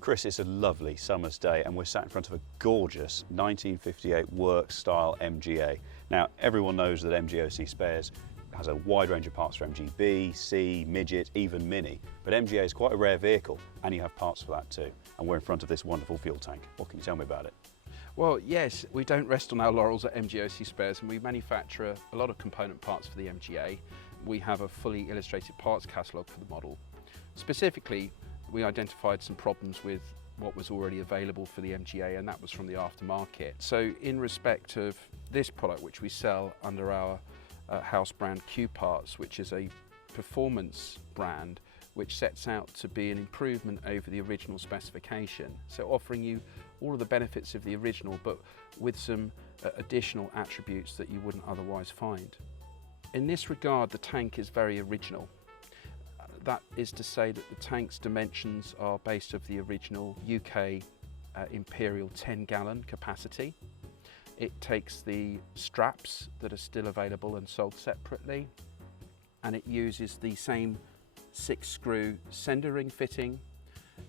Chris, it's a lovely summer's day and we're sat in front of a gorgeous 1958 work style MGA. Now, everyone knows that MGOC Spares has a wide range of parts for MGB, C, midget, even mini, but MGA is quite a rare vehicle and you have parts for that too. And we're in front of this wonderful fuel tank. What can you tell me about it? Well, yes, we don't rest on our laurels at MGOC Spares, and we manufacture a lot of component parts for the MGA. We have a fully illustrated parts catalogue for the model. Specifically, we identified some problems with what was already available for the MGA, and that was from the aftermarket. So in respect of this product, which we sell under our house brand Q Parts, which is a performance brand which sets out to be an improvement over the original specification, so offering you all of the benefits of the original but with some additional attributes that you wouldn't otherwise find. In this regard, the tank is very original. That is to say that the tank's dimensions are based off the original UK Imperial 10-gallon capacity. It takes the straps that are still available and sold separately, and it uses the same 6-screw sender ring fitting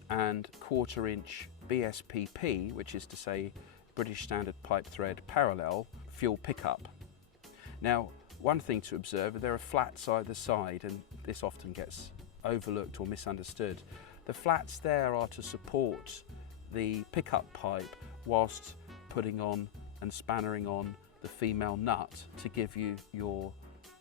and 1/4 inch BSPP, which is to say British Standard Pipe Thread Parallel fuel pickup. Now, one thing to observe, there are flats either side, and this often gets overlooked or misunderstood. The flats there are to support the pickup pipe whilst putting on and spannering on the female nut to give you your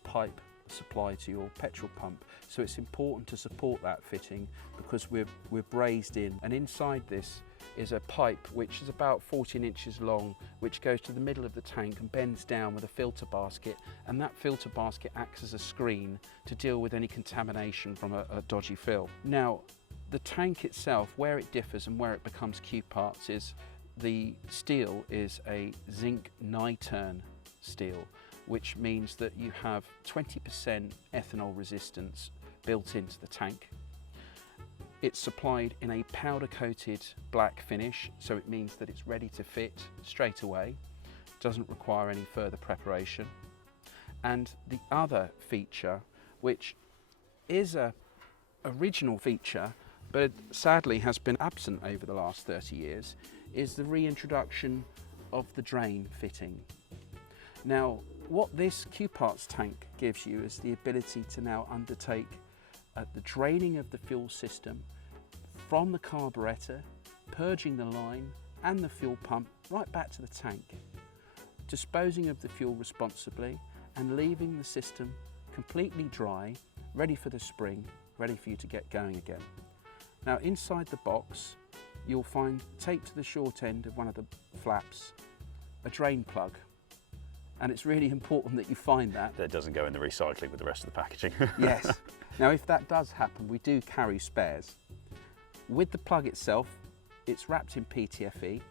pipe supply to your petrol pump. So it's important to support that fitting because we're brazed in, and inside this is a pipe which is about 14 inches long, which goes to the middle of the tank and bends down with a filter basket, and that filter basket acts as a screen to deal with any contamination from a dodgy fill. Now, the tank itself, where it differs and where it becomes Q Parts is the steel is a zinc nitrile steel, which means that you have 20% ethanol resistance built into the tank. It's supplied in a powder coated black finish, so it means that it's ready to fit straight away, doesn't require any further preparation. And the other feature, which is an original feature but sadly has been absent over the last 30 years, is the reintroduction of the drain fitting. Now, what this Q Parts tank gives you is the ability to now undertake the draining of the fuel system from the carburettor, purging the line and the fuel pump right back to the tank, disposing of the fuel responsibly and leaving the system completely dry, ready for the spring, ready for you to get going again. Now, inside the box you'll find, taped to the short end of one of the flaps, a drain plug. And it's really important that you find that. That doesn't go in the recycling with the rest of the packaging. Yes. Now, if that does happen, we do carry spares. With the plug itself, it's wrapped in PTFE.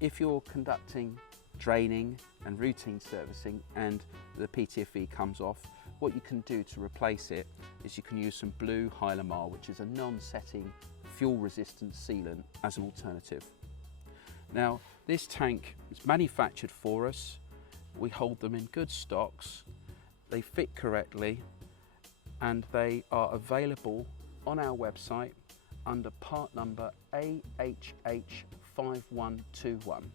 If you're conducting draining and routine servicing and the PTFE comes off, what you can do to replace it is you can use some blue Hylamar, which is a non-setting fuel resistant sealant, as an alternative. Now, this tank is manufactured for us. We hold them in good stocks, they fit correctly, and they are available on our website under part number AHH5121.